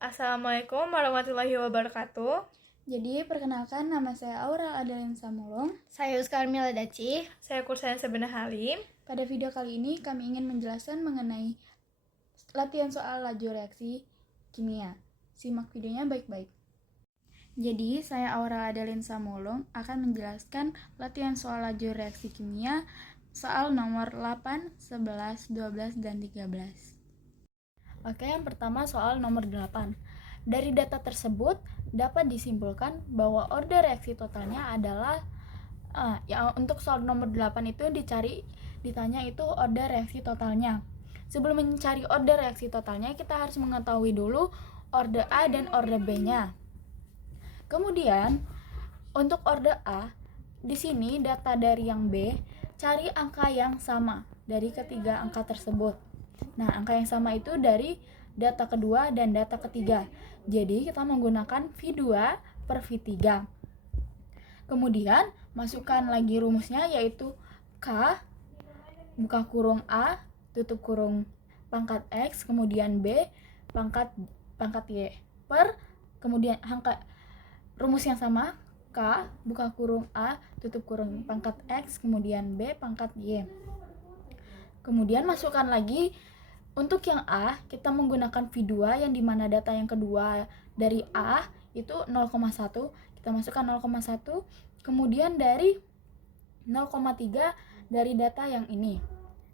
Assalamualaikum warahmatullahi wabarakatuh. Jadi, perkenalkan nama saya Aura Adeline Samulung. Saya Uskar Miladaci. Saya Kursayan Sebenah Halim. Pada video kali ini kami ingin menjelaskan mengenai latihan soal laju reaksi kimia. Simak videonya baik-baik. Jadi, saya Aura Adeline Samulung akan menjelaskan latihan soal laju reaksi kimia soal nomor 8, 11, 12, dan 13. Oke, yang pertama soal nomor 8. Dari data tersebut dapat disimpulkan bahwa order reaksi totalnya adalah untuk soal nomor 8 itu ditanya itu order reaksi totalnya. Sebelum mencari order reaksi totalnya, kita harus mengetahui dulu order A dan order B-nya. Kemudian, untuk order A, di sini data dari yang B, cari angka yang sama dari ketiga angka tersebut. Nah, angka yang sama itu dari data kedua dan data ketiga. Jadi, kita menggunakan V2 per V3. Kemudian, masukkan lagi rumusnya yaitu K buka kurung A tutup kurung pangkat X, kemudian B pangkat Y per, kemudian rumus yang sama K buka kurung A tutup kurung pangkat X, kemudian B pangkat Y. Kemudian masukkan lagi untuk yang A, kita menggunakan V2 yang dimana data yang kedua dari A itu 0,1, kita masukkan 0,1, kemudian dari 0,3 dari data yang ini,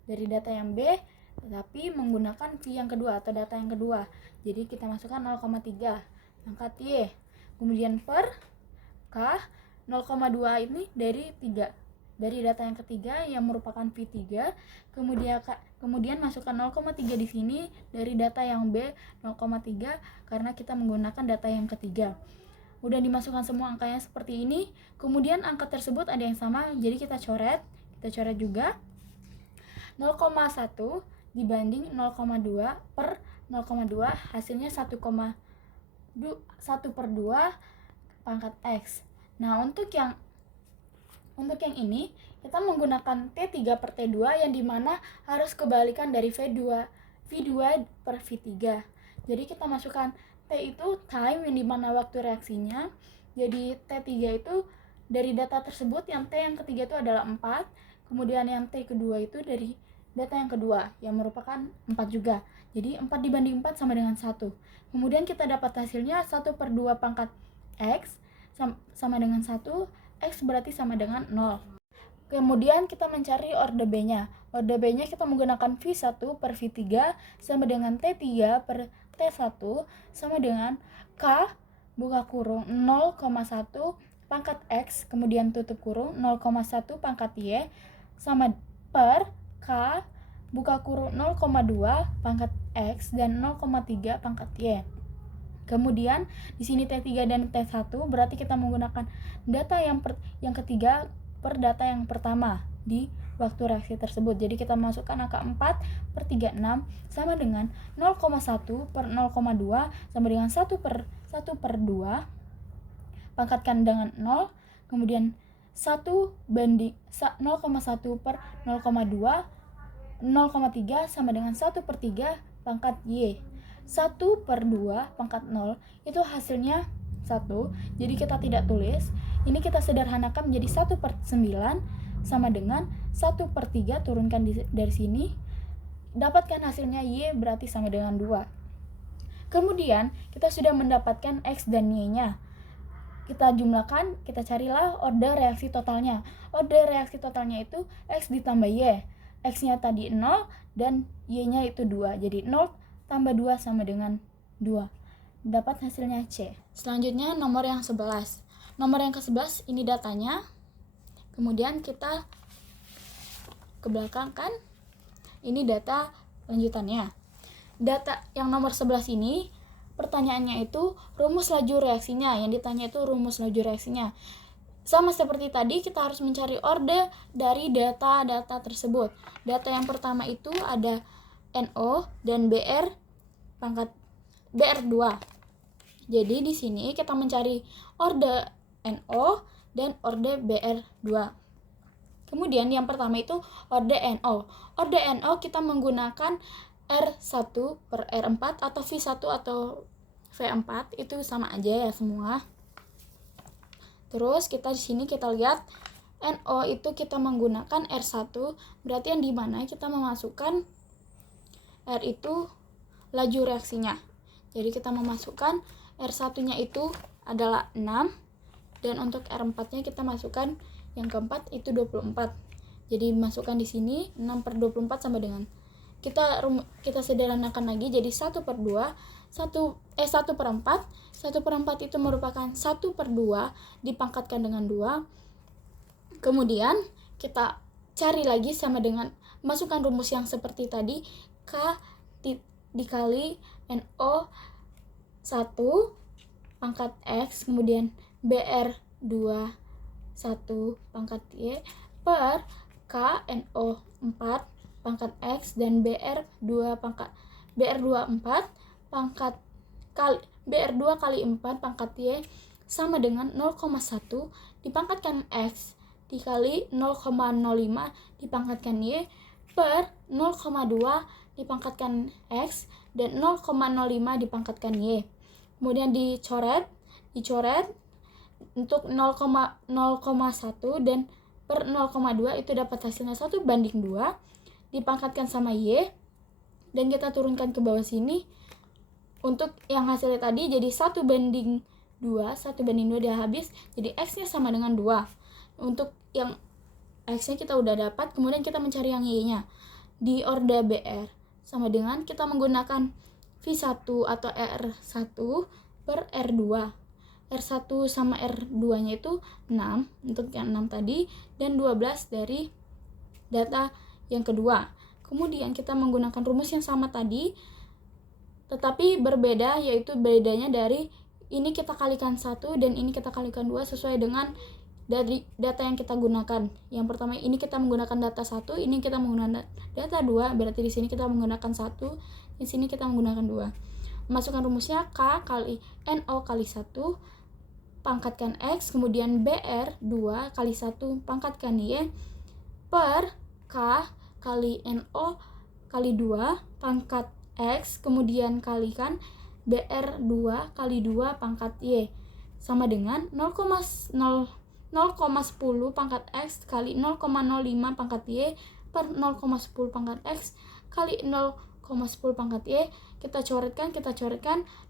dari data yang B, tetapi menggunakan V yang kedua atau data yang kedua, jadi kita masukkan 0,3 pangkat Y, kemudian per K 0,2 ini dari 3 dari data yang ketiga yang merupakan V3, kemudian masukkan 0,3 di sini dari data yang B 0,3 karena kita menggunakan data yang ketiga. Udah dimasukkan semua angkanya seperti ini, kemudian angka tersebut ada yang sama, jadi kita coret juga 0,1 dibanding 0,2 per 0,2 hasilnya 1 per 2 pangkat X. Nah, untuk yang ini kita menggunakan T3 per T2 yang dimana harus kebalikan dari V2 per V3. Jadi kita masukkan T itu time yang dimana waktu reaksinya. Jadi T3 itu dari data tersebut yang T yang ketiga itu adalah 4. Kemudian yang T kedua itu dari data yang kedua yang merupakan 4 juga. Jadi 4 dibanding 4 sama dengan 1. Kemudian kita dapat hasilnya 1 per 2 pangkat X sama dengan 1. X berarti sama dengan 0. Kemudian kita mencari order B-nya. Order B-nya kita menggunakan V1 per V3 sama dengan T3 per T1 sama dengan K buka kurung 0,1 pangkat X kemudian tutup kurung 0,1 pangkat Y sama per K buka kurung 0,2 pangkat X dan 0,3 pangkat Y. Kemudian di sini T3 dan T1 berarti kita menggunakan data yang ketiga per data yang pertama di waktu reaksi tersebut. Jadi kita masukkan angka 4 per 36 sama dengan 0,1 per 0,2 sama dengan 1 per 2 pangkatkan dengan 0, kemudian 1 banding 0,1 per 0,2 0,3 sama dengan 1 per 3 pangkat Y. 1 per 2 pangkat 0 itu hasilnya 1, jadi kita tidak tulis, ini kita sederhanakan menjadi 1 per 9 sama dengan 1 per 3 turunkan dari sini, dapatkan hasilnya Y berarti sama dengan 2. Kemudian kita sudah mendapatkan X dan Y nya, kita jumlahkan, kita carilah order reaksi totalnya. Order reaksi totalnya itu X ditambah Y, X nya tadi 0 dan Y nya itu 2, jadi 0 tambah 2 sama dengan 2. Dapat hasilnya C. Selanjutnya nomor yang 11. Nomor yang ke-11 ini datanya. Kemudian kita ke belakang kan. Ini data lanjutannya. Data yang nomor 11 ini pertanyaannya itu rumus laju reaksinya. Yang ditanya itu rumus laju reaksinya. Sama seperti tadi, kita harus mencari order dari data-data tersebut. Data yang pertama itu ada NO dan BR2. Jadi di sini kita mencari order NO dan order BR2. Kemudian yang pertama itu order NO. Order NO kita menggunakan R1 per R4 atau V1 atau V4 itu sama aja ya semua. Terus di sini kita lihat NO itu kita menggunakan R1, berarti yang dimana kita memasukkan R itu laju reaksinya. Jadi kita memasukkan R1-nya itu adalah 6, dan untuk R4-nya kita masukkan yang keempat itu 24. Jadi masukkan di sini 6/24 sama dengan kita sederhanakan lagi jadi 1/2, 1/4. 1/4 itu merupakan 1/2 dipangkatkan dengan 2. Kemudian kita cari lagi sama dengan masukkan rumus yang seperti tadi, K dikali NO 1 pangkat X, kemudian BR2 1 pangkat Y per K NO 4 pangkat X dan BR2 4 pangkat kali BR2 kali 4 pangkat Y sama dengan 0,1 dipangkatkan X dikali 0,05 dipangkatkan Y per 0,2 dipangkatkan X dan 0,05 dipangkatkan Y. Kemudian dicoret untuk 0,1 dan per 0,2 itu dapat hasilnya 1/2 dipangkatkan sama Y, dan kita turunkan ke bawah sini. Untuk yang hasilnya tadi jadi 1/2 dia habis, jadi X nya sama dengan 2. Untuk yang X nya kita udah dapat, kemudian kita mencari yang Y nya di orde BR sama dengan kita menggunakan V1 atau R1 per R2. R1 sama R2 nya itu 6 untuk yang 6 tadi, dan 12 dari data yang kedua. Kemudian kita menggunakan rumus yang sama tadi, tetapi berbeda, yaitu bedanya dari ini kita kalikan 1 dan ini kita kalikan 2 sesuai dengan dari data yang kita gunakan. Yang pertama ini kita menggunakan data 1, ini kita menggunakan data 2, berarti di sini kita menggunakan 1, di sini kita menggunakan 2. Masukkan rumusnya K kali NO kali 1 pangkatkan X, kemudian BR 2 kali 1 pangkatkan Y per K kali NO kali 2 pangkat X, kemudian kalikan BR 2 kali 2 pangkat Y sama dengan 0,10 pangkat X kali 0,05 pangkat Y per 0,10 pangkat X kali 0,10 pangkat Y. Kita coretkan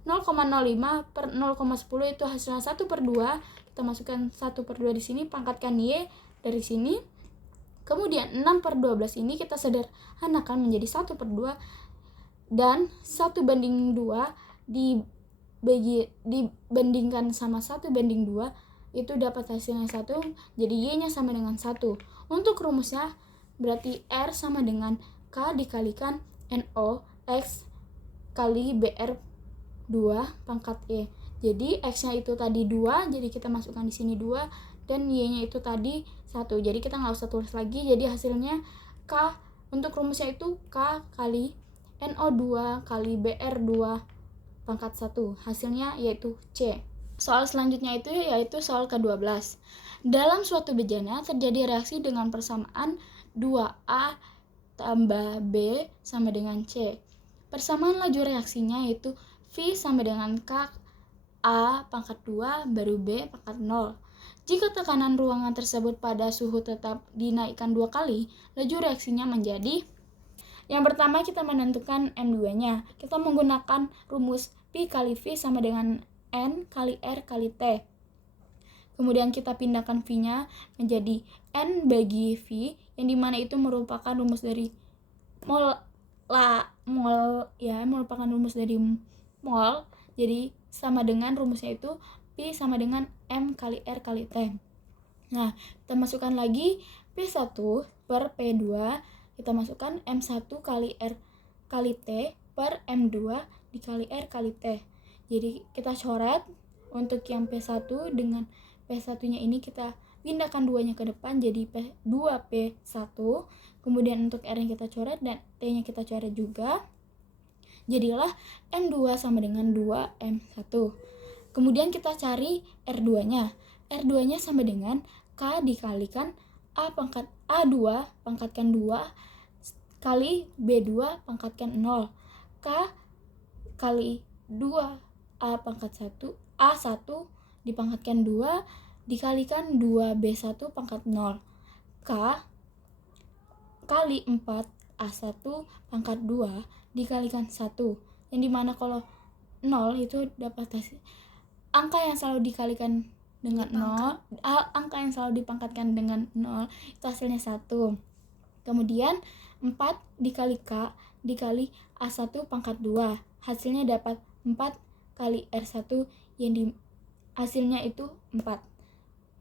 0,05 per 0,10 itu hasilnya 1/2. Kita masukkan 1/2 di sini, pangkatkan Y dari sini. Kemudian 6/12 ini kita sederhanakan menjadi 1/2, dan 1/2 dibandingkan sama 1/2 itu dapat hasilnya 1, jadi Y nya sama dengan 1. Untuk rumusnya berarti R sama dengan K dikalikan NO X kali BR 2 pangkat Y. Jadi X nya itu tadi 2, jadi kita masukkan di sini 2, dan Y nya itu tadi 1, jadi kita nggak usah tulis lagi. Jadi hasilnya K, untuk rumusnya itu K kali NO 2 kali BR 2 pangkat 1, hasilnya yaitu C. Soal selanjutnya itu yaitu soal ke-12. Dalam suatu bejana terjadi reaksi dengan persamaan 2A tambah B sama dengan C. Persamaan laju reaksinya yaitu V sama dengan K A pangkat 2 baru B pangkat 0. Jika tekanan ruangan tersebut pada suhu tetap dinaikkan 2 kali, laju reaksinya menjadi. Yang pertama kita menentukan M2-nya. Kita menggunakan rumus P kali V sama dengan N kali R kali T. Kemudian kita pindahkan V-nya menjadi N bagi V, yang dimana itu merupakan rumus dari merupakan rumus dari mol. Jadi sama dengan rumusnya itu P sama dengan M kali R kali T. Nah, kita masukkan lagi P1 per P2, kita masukkan M1 kali R kali T per M2 dikali R kali T. Jadi kita coret untuk yang P1 dengan P1-nya ini kita pindahkan 2-nya ke depan jadi 2P1. Kemudian untuk R yang kita coret dan T-nya kita coret juga. Jadilah M2 sama dengan 2M1. Kemudian kita cari R2-nya. R2-nya sama dengan K dikalikan A pangkat A2 pangkatkan 2 kali B2 pangkatkan 0. K kali 2 A1 dipangkatkan 2 dikalikan 2B1 pangkat 0 K kali 4A1 pangkat 2 dikalikan 1, yang dimana kalau 0 itu dapat hasil angka yang selalu dikalikan dengan 0, angka yang selalu dipangkatkan dengan 0 itu hasilnya 1. Kemudian 4 dikali K dikali A1 pangkat 2, hasilnya dapat 4 kali R1 yang hasilnya itu 4.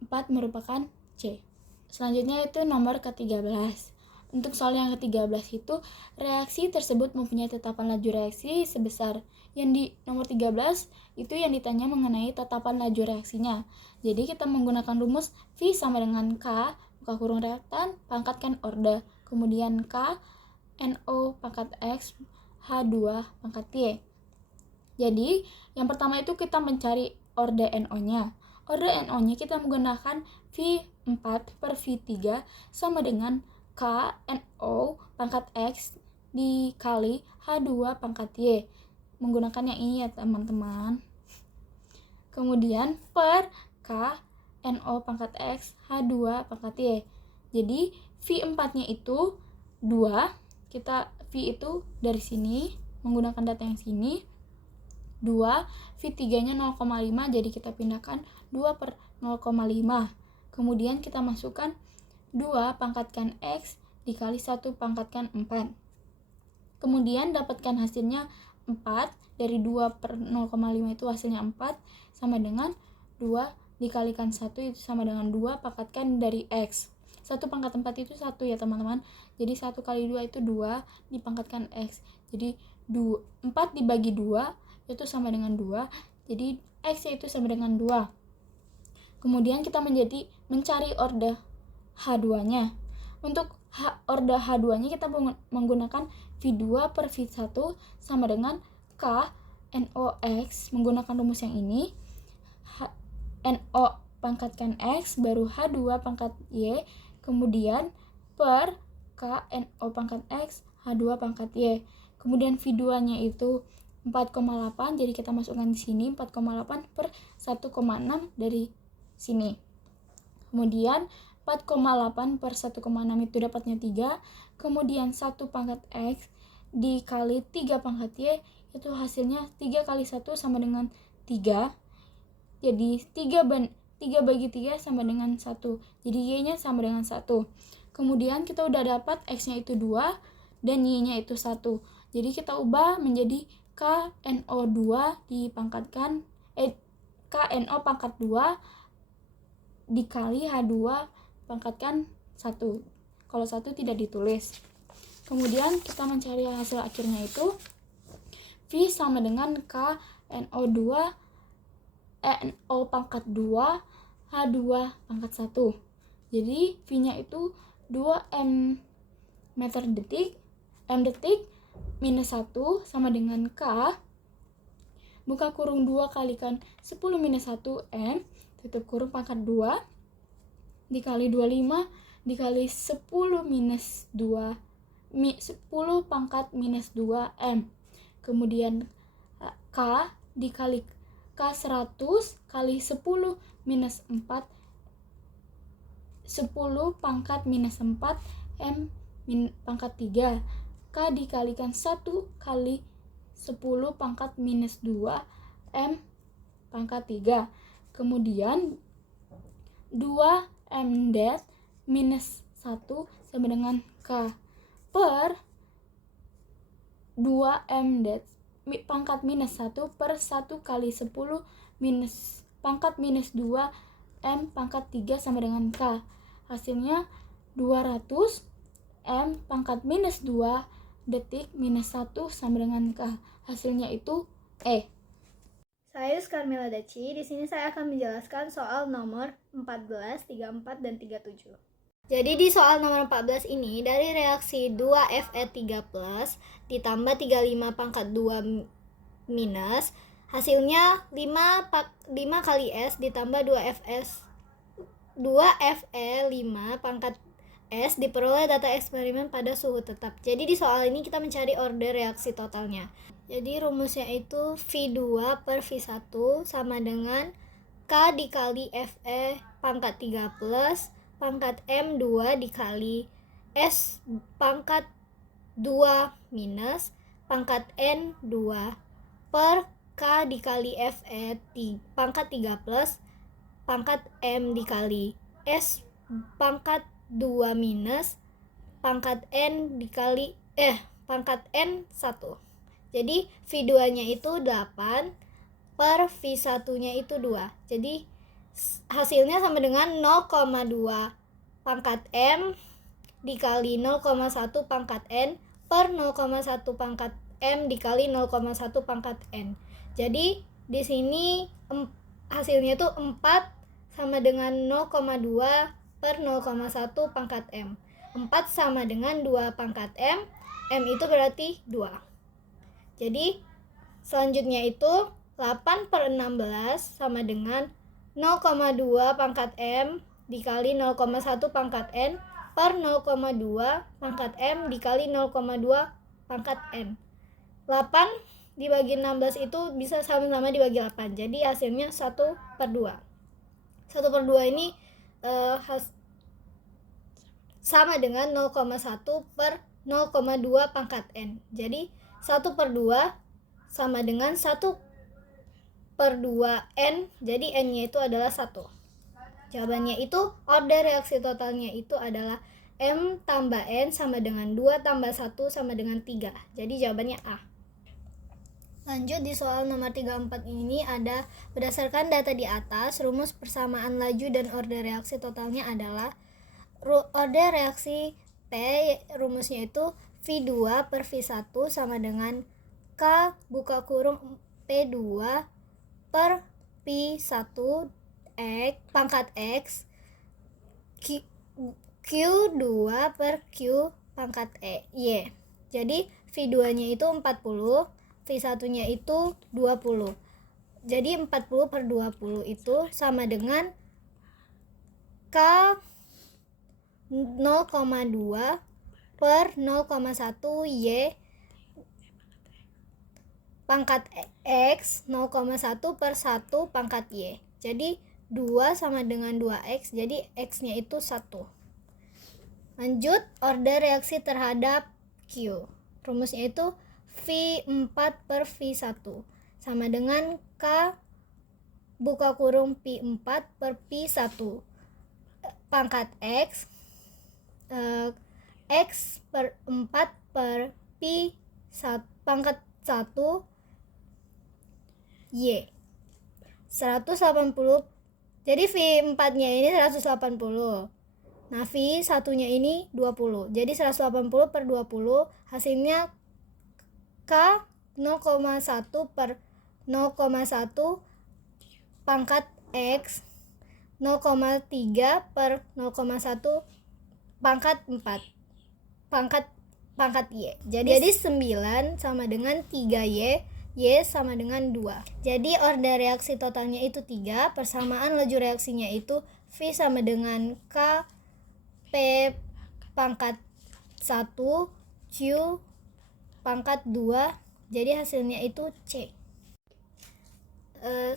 4 merupakan C. Selanjutnya itu nomor ke-13. Untuk soal yang ke-13 itu, reaksi tersebut mempunyai tetapan laju reaksi sebesar, yang di nomor 13 itu yang ditanya mengenai tetapan laju reaksinya. Jadi kita menggunakan rumus V sama dengan K, buka kurung reaktan, pangkatkan orde, kemudian K, NO pangkat X, H2 pangkat Y. Jadi yang pertama itu kita mencari orde NO-nya. Orde NO-nya kita menggunakan V4 per V3 sama dengan K NO pangkat X dikali H2 pangkat Y. Menggunakan yang ini ya teman-teman. Kemudian per K NO pangkat X H2 pangkat Y. Jadi V4-nya itu 2. Kita V itu dari sini menggunakan data yang sini 2, V3-nya 0,5, jadi kita pindahkan 2 per 0,5. Kemudian kita masukkan 2 pangkatkan X dikali 1 pangkatkan 4. Kemudian dapatkan hasilnya 4, dari 2 per 0,5 itu hasilnya 4, sama dengan 2 dikalikan 1 itu sama dengan 2 pangkatkan dari X. 1 pangkat 4 itu 1 ya teman-teman. Jadi 1 kali 2 itu 2 dipangkatkan X. Jadi 4 dibagi 2 itu sama dengan 2. Jadi X itu sama dengan 2. Kemudian kita mencari orde H2-nya. Untuk orde H2-nya kita menggunakan V2 per V1 sama dengan K NOX menggunakan rumus yang ini. NO pangkatkan X baru H2 pangkat Y, kemudian per K NO pangkat X H2 pangkat Y. Kemudian V2-nya itu 4,8, jadi kita masukkan di sini 4,8 per 1,6 dari sini. Kemudian 4,8 per 1,6 itu dapatnya 3. Kemudian 1 pangkat X dikali 3 pangkat Y, itu hasilnya 3 kali 1 sama dengan 3. Jadi 3 bagi 3 sama dengan 1. Jadi Y-nya sama dengan 1. Kemudian kita udah dapat X-nya itu 2 dan Y-nya itu 1. Jadi kita ubah menjadi KNO2 dipangkatkan KNO pangkat 2 dikali H2 pangkatkan 1. Kalau 1 tidak ditulis. Kemudian kita mencari hasil akhirnya itu V sama dengan KNO2 NO pangkat 2 H2 pangkat 1. Jadi V-nya itu 2 M meter detik, M detik minus 1 sama dengan K buka kurung 2 kalikan 10 minus 1 M tutup kurung pangkat 2 dikali 25 dikali 10 minus 2 10 pangkat minus 2 M. Kemudian K dikali K 100 kali 10 minus 4 10 pangkat minus 4 M pangkat 3. K dikalikan 1 kali 10 pangkat minus 2 M pangkat 3. Kemudian 2 M dash minus 1 sama dengan K per 2 M dash pangkat minus 1 per 1 kali 10 minus pangkat minus 2 M pangkat 3 sama dengan K. Hasilnya 200 M pangkat minus 2 detik minus 1 sama dengan K. Hasilnya itu E. Saya Carmela Daci. Di sini saya akan menjelaskan soal nomor 14, 34, dan 37. Jadi di soal nomor 14 ini, dari reaksi 2Fe3 plus ditambah 35 pangkat 2 minus, hasilnya 5 kali S ditambah 2Fe5 pangkat S diperoleh data eksperimen pada suhu tetap. Jadi di soal ini kita mencari orde reaksi totalnya. Jadi rumusnya itu V2 per V1 sama dengan K dikali Fe pangkat 3 plus pangkat M2 dikali S pangkat 2 minus pangkat N2 per K dikali Fe pangkat 3 plus pangkat M dikali S pangkat 2 minus pangkat N dikali pangkat N1. Jadi V2-nya itu 8 per V1-nya itu 2. Jadi hasilnya sama dengan 0,2 pangkat M dikali 0,1 pangkat N per 0,1 pangkat M dikali 0,1 pangkat N. Jadi di sini hasilnya itu 4 sama dengan 0,2 per 0,1 pangkat M. 4 sama dengan 2 pangkat M. M itu berarti 2. Jadi selanjutnya itu 8 per 16 sama dengan 0,2 pangkat M dikali 0,1 pangkat N per 0,2 pangkat M dikali 0,2 pangkat N. 8 dibagi 16 itu bisa sama-sama dibagi 8. Jadi hasilnya 1 per 2. 1 per 2 ini sama dengan 0,1 per 0,2 pangkat N. Jadi 1 per 2 sama dengan 1 per 2 N. Jadi N-nya itu adalah 1. Jawabannya itu order reaksi totalnya itu adalah M tambah N sama dengan 2 tambah 1 sama dengan 3. Jadi jawabannya A. Lanjut di soal nomor 34 ini ada berdasarkan data di atas, rumus persamaan laju dan order reaksi totalnya adalah order reaksi P, rumusnya itu V2 per V1 sama dengan K buka kurung P2 per P1 pangkat X Q2 per Q pangkat Y. Jadi V2-nya itu 40, V1-nya itu 20. Jadi 40 per 20 itu sama dengan K 0,2 per 0,1 Y pangkat X 0,1 per 1 pangkat Y. Jadi 2 sama dengan 2X, jadi X-nya itu 1. Lanjut, order reaksi terhadap Q. Rumusnya itu V4 per V1 sama dengan K buka kurung P4 per P1 pangkat X X per 4 per P1 pangkat 1 Y 180. Jadi V4 nya ini 180. Nah V1 nya ini 20. Jadi 180 per 20 hasilnya K 0,1 per 0,1 pangkat X 0,3 per 0,1 pangkat 4 pangkat Y. Jadi 9 sama dengan 3Y, Y sama dengan 2. Jadi order reaksi totalnya itu 3, persamaan laju reaksinya itu V sama dengan K P pangkat 1 Q pangkat 2. Jadi hasilnya itu C.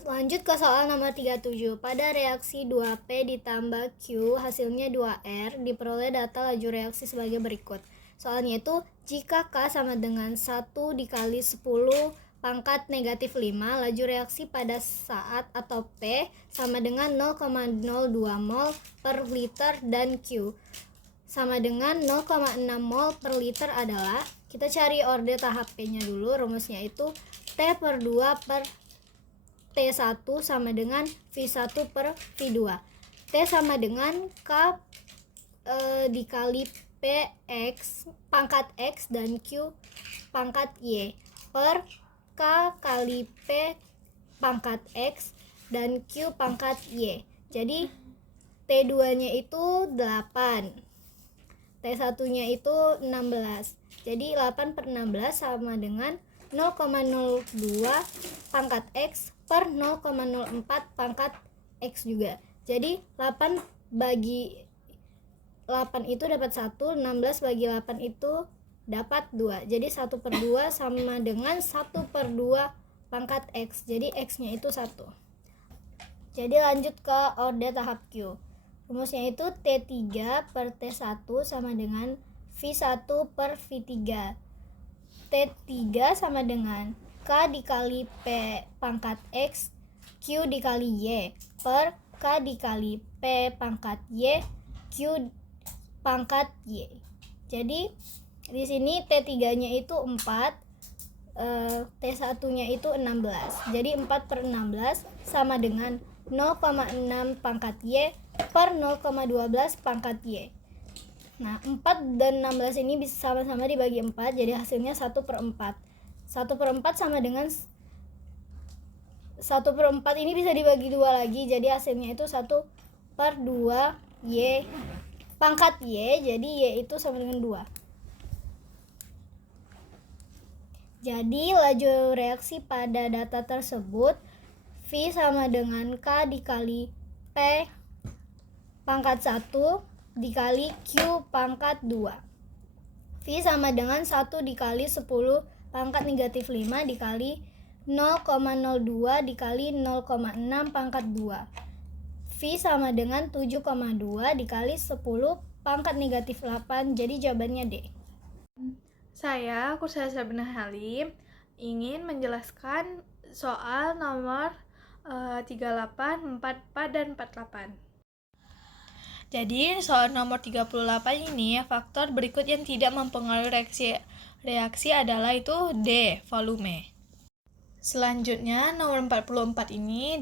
Lanjut ke soal nomor 37. Pada reaksi 2P ditambah Q hasilnya 2R, diperoleh data laju reaksi sebagai berikut. Soalnya itu jika K sama dengan 1 dikali 10 pangkat negatif 5, laju reaksi pada saat atau P sama dengan 0,02 mol per liter dan Q sama dengan 0,6 mol per liter adalah, kita cari order tahap P-nya dulu. Rumusnya itu T per 2 per T1 sama dengan V1 per V2. T sama dengan K dikali PX pangkat X dan Q pangkat Y per K kali P pangkat X dan Q pangkat Y. Jadi T2-nya itu 8, T1-nya itu 16. Jadi 8 per 16 sama dengan 0,02 pangkat X per 0,04 pangkat X juga. Jadi 8 bagi 8 itu dapat 1, 16 bagi 8 itu dapat 2. Jadi 1/2 sama dengan 1/2 pangkat X. Jadi X-nya itu 1. Jadi lanjut ke order tahap Q. Rumusnya itu T3 per T1 sama dengan V1 per V3. T3 sama dengan K dikali P pangkat X Q dikali Y per K dikali P pangkat Y Q pangkat Y. Jadi di sini T3-nya itu 4, T1-nya itu 16. Jadi 4/16 sama dengan 0,6 pangkat Y per 0,12 pangkat Y. Nah, 4 dan 16 ini bisa sama-sama dibagi 4, jadi hasilnya 1/4. 1/4 sama dengan 1/4 ini bisa dibagi 2 lagi, jadi hasilnya itu 1/2 Y pangkat Y, jadi Y itu sama dengan 2. Jadi laju reaksi pada data tersebut V sama dengan K dikali P pangkat 1 dikali Q pangkat 2. V sama dengan 1 dikali 10 pangkat negatif 5 dikali 0,02 dikali 0,6 pangkat 2. V sama dengan 7,2 dikali 10 pangkat negatif 8. Jadi jawabannya D. Saya, Kursaya Sabrina Halim, ingin menjelaskan soal nomor 38, 44, dan 48. Jadi, soal nomor 38 ini, faktor berikut yang tidak mempengaruhi reaksi adalah itu D, volume. Selanjutnya, nomor 44 ini,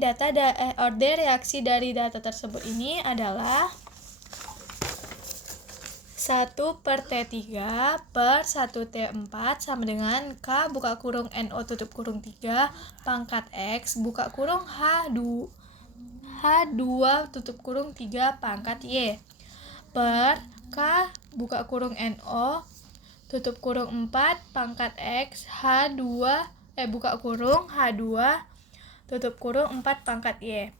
order reaksi dari data tersebut ini adalah 1 per T3 per 1 T4 sama dengan K buka kurung NO tutup kurung 3 pangkat X buka kurung H2 tutup kurung 3 pangkat Y per K buka kurung NO tutup kurung 4 pangkat X buka kurung H2 tutup kurung 4 pangkat Y.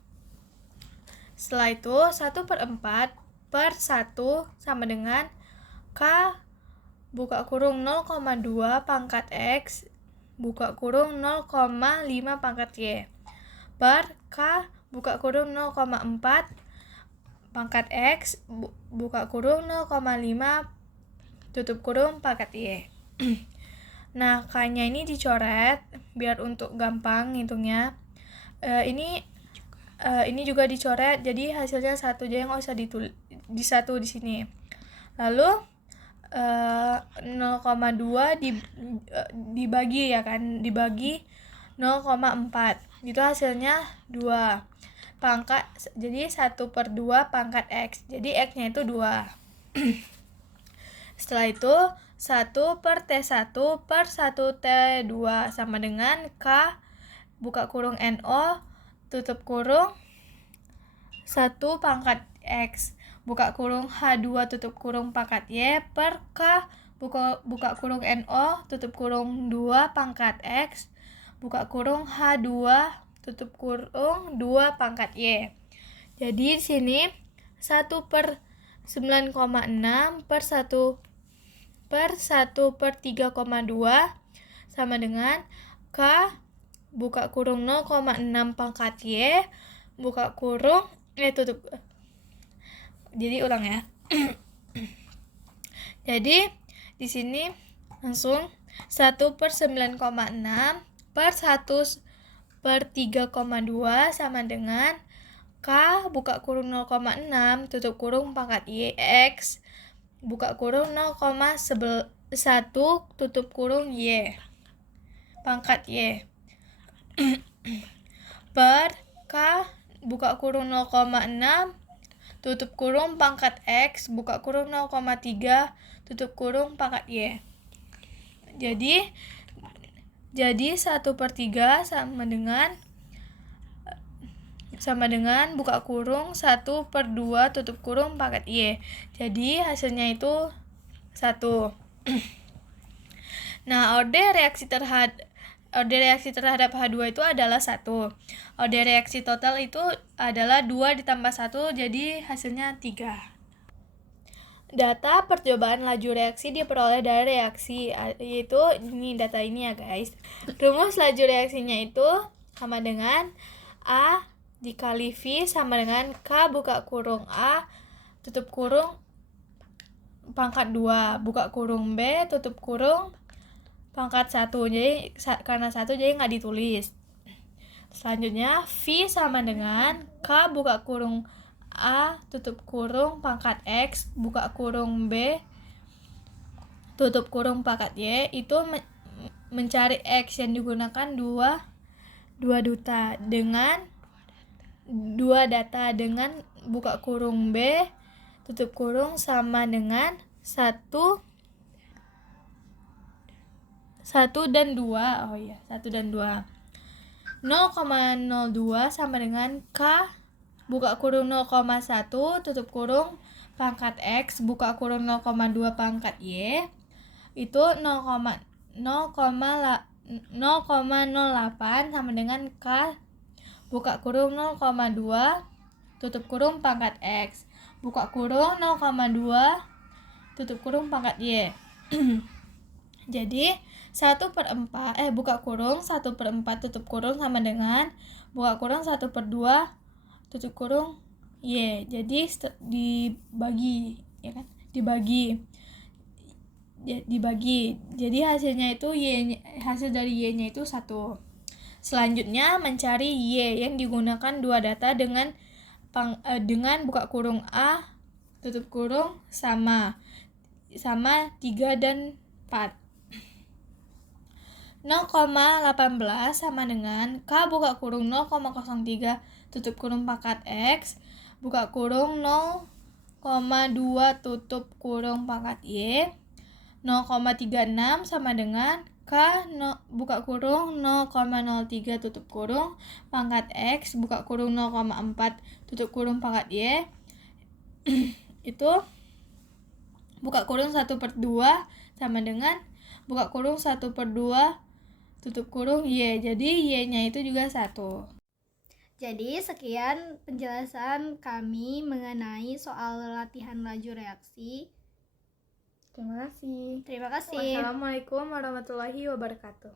Setelah itu 1/4 per 1 sama dengan K buka kurung 0,2 pangkat X buka kurung 0,5 pangkat Y per K buka kurung 0,4 pangkat X buka kurung 0,5 tutup kurung pangkat Y. Nah, K-nya ini dicoret biar untuk gampang ngitungnya. Ini juga dicoret, jadi hasilnya 1, jadi nggak usah ditulis di 1 di sini. Lalu 0,2 dibagi ya kan, dibagi 0,4 itu hasilnya 2 pangkat, jadi 1/2 pangkat X, jadi X nya itu 2. Setelah itu 1 per T1 per 1 T2 sama dengan K buka kurung NO tutup kurung 1 pangkat X buka kurung H2 tutup kurung pangkat Y per K buka kurung NO tutup kurung 2 pangkat X buka kurung H2 tutup kurung 2 pangkat Y. Jadi di sini 1/9,6 per 1/3,2 sama dengan K buka kurung 0,6 pangkat Y buka kurung tutup. Jadi ulang ya. Jadi di sini langsung 1/9,6 per 1/3,2 sama dengan K buka kurung 0,6 tutup kurung pangkat Y X buka kurung 0,1 tutup kurung Y pangkat Y per K buka kurung 0,6 tutup kurung pangkat X buka kurung 0,3 tutup kurung pangkat Y. Jadi 1/3 sama dengan buka kurung 1/2 tutup kurung pangkat Y. Jadi hasilnya itu 1. Nah, order reaksi terhadap H2 itu adalah 1. Order reaksi total itu adalah 2 ditambah 1, jadi hasilnya 3. Data percobaan laju reaksi diperoleh dari reaksi, yaitu ini data ini ya guys. Rumus laju reaksinya itu sama dengan A dikali V sama dengan K buka kurung A tutup kurung pangkat 2 buka kurung B tutup kurung pangkat 1. Jadi karena 1 jadi nggak ditulis. Selanjutnya V sama dengan K buka kurung A tutup kurung pangkat X buka kurung B tutup kurung pangkat Y. Itu mencari X yang digunakan dua data dengan buka kurung B tutup kurung sama dengan 1 dan 2. 1 dan 2. 0,02 sama dengan K buka kurung 0,1 tutup kurung pangkat X buka kurung 0,2 pangkat Y. Itu 0,08 sama dengan K buka kurung 0,2 tutup kurung pangkat X buka kurung 0,2 tutup kurung pangkat Y. Jadi 1/4 buka kurung 1/4 tutup kurung sama dengan buka kurung 1/2 tutup kurung Y. Jadi dibagi ya kan? Dibagi. Jadi hasilnya itu hasil dari Y-nya itu 1. Selanjutnya mencari Y yang digunakan dua data dengan buka kurung A tutup kurung sama 3 dan 4. 0,18 sama dengan K buka kurung 0,03 tutup kurung pangkat X buka kurung 0,2 tutup kurung pangkat Y. 0,36 sama dengan K buka kurung 0,03 tutup kurung pangkat X buka kurung 0,4 tutup kurung pangkat Y. Itu buka kurung 1/2 sama dengan buka kurung 1/2 tutup kurung Y. Jadi Y-nya itu juga 1. Jadi sekian penjelasan kami mengenai soal latihan laju reaksi. Terima kasih. Terima kasih. Wassalamualaikum warahmatullahi wabarakatuh.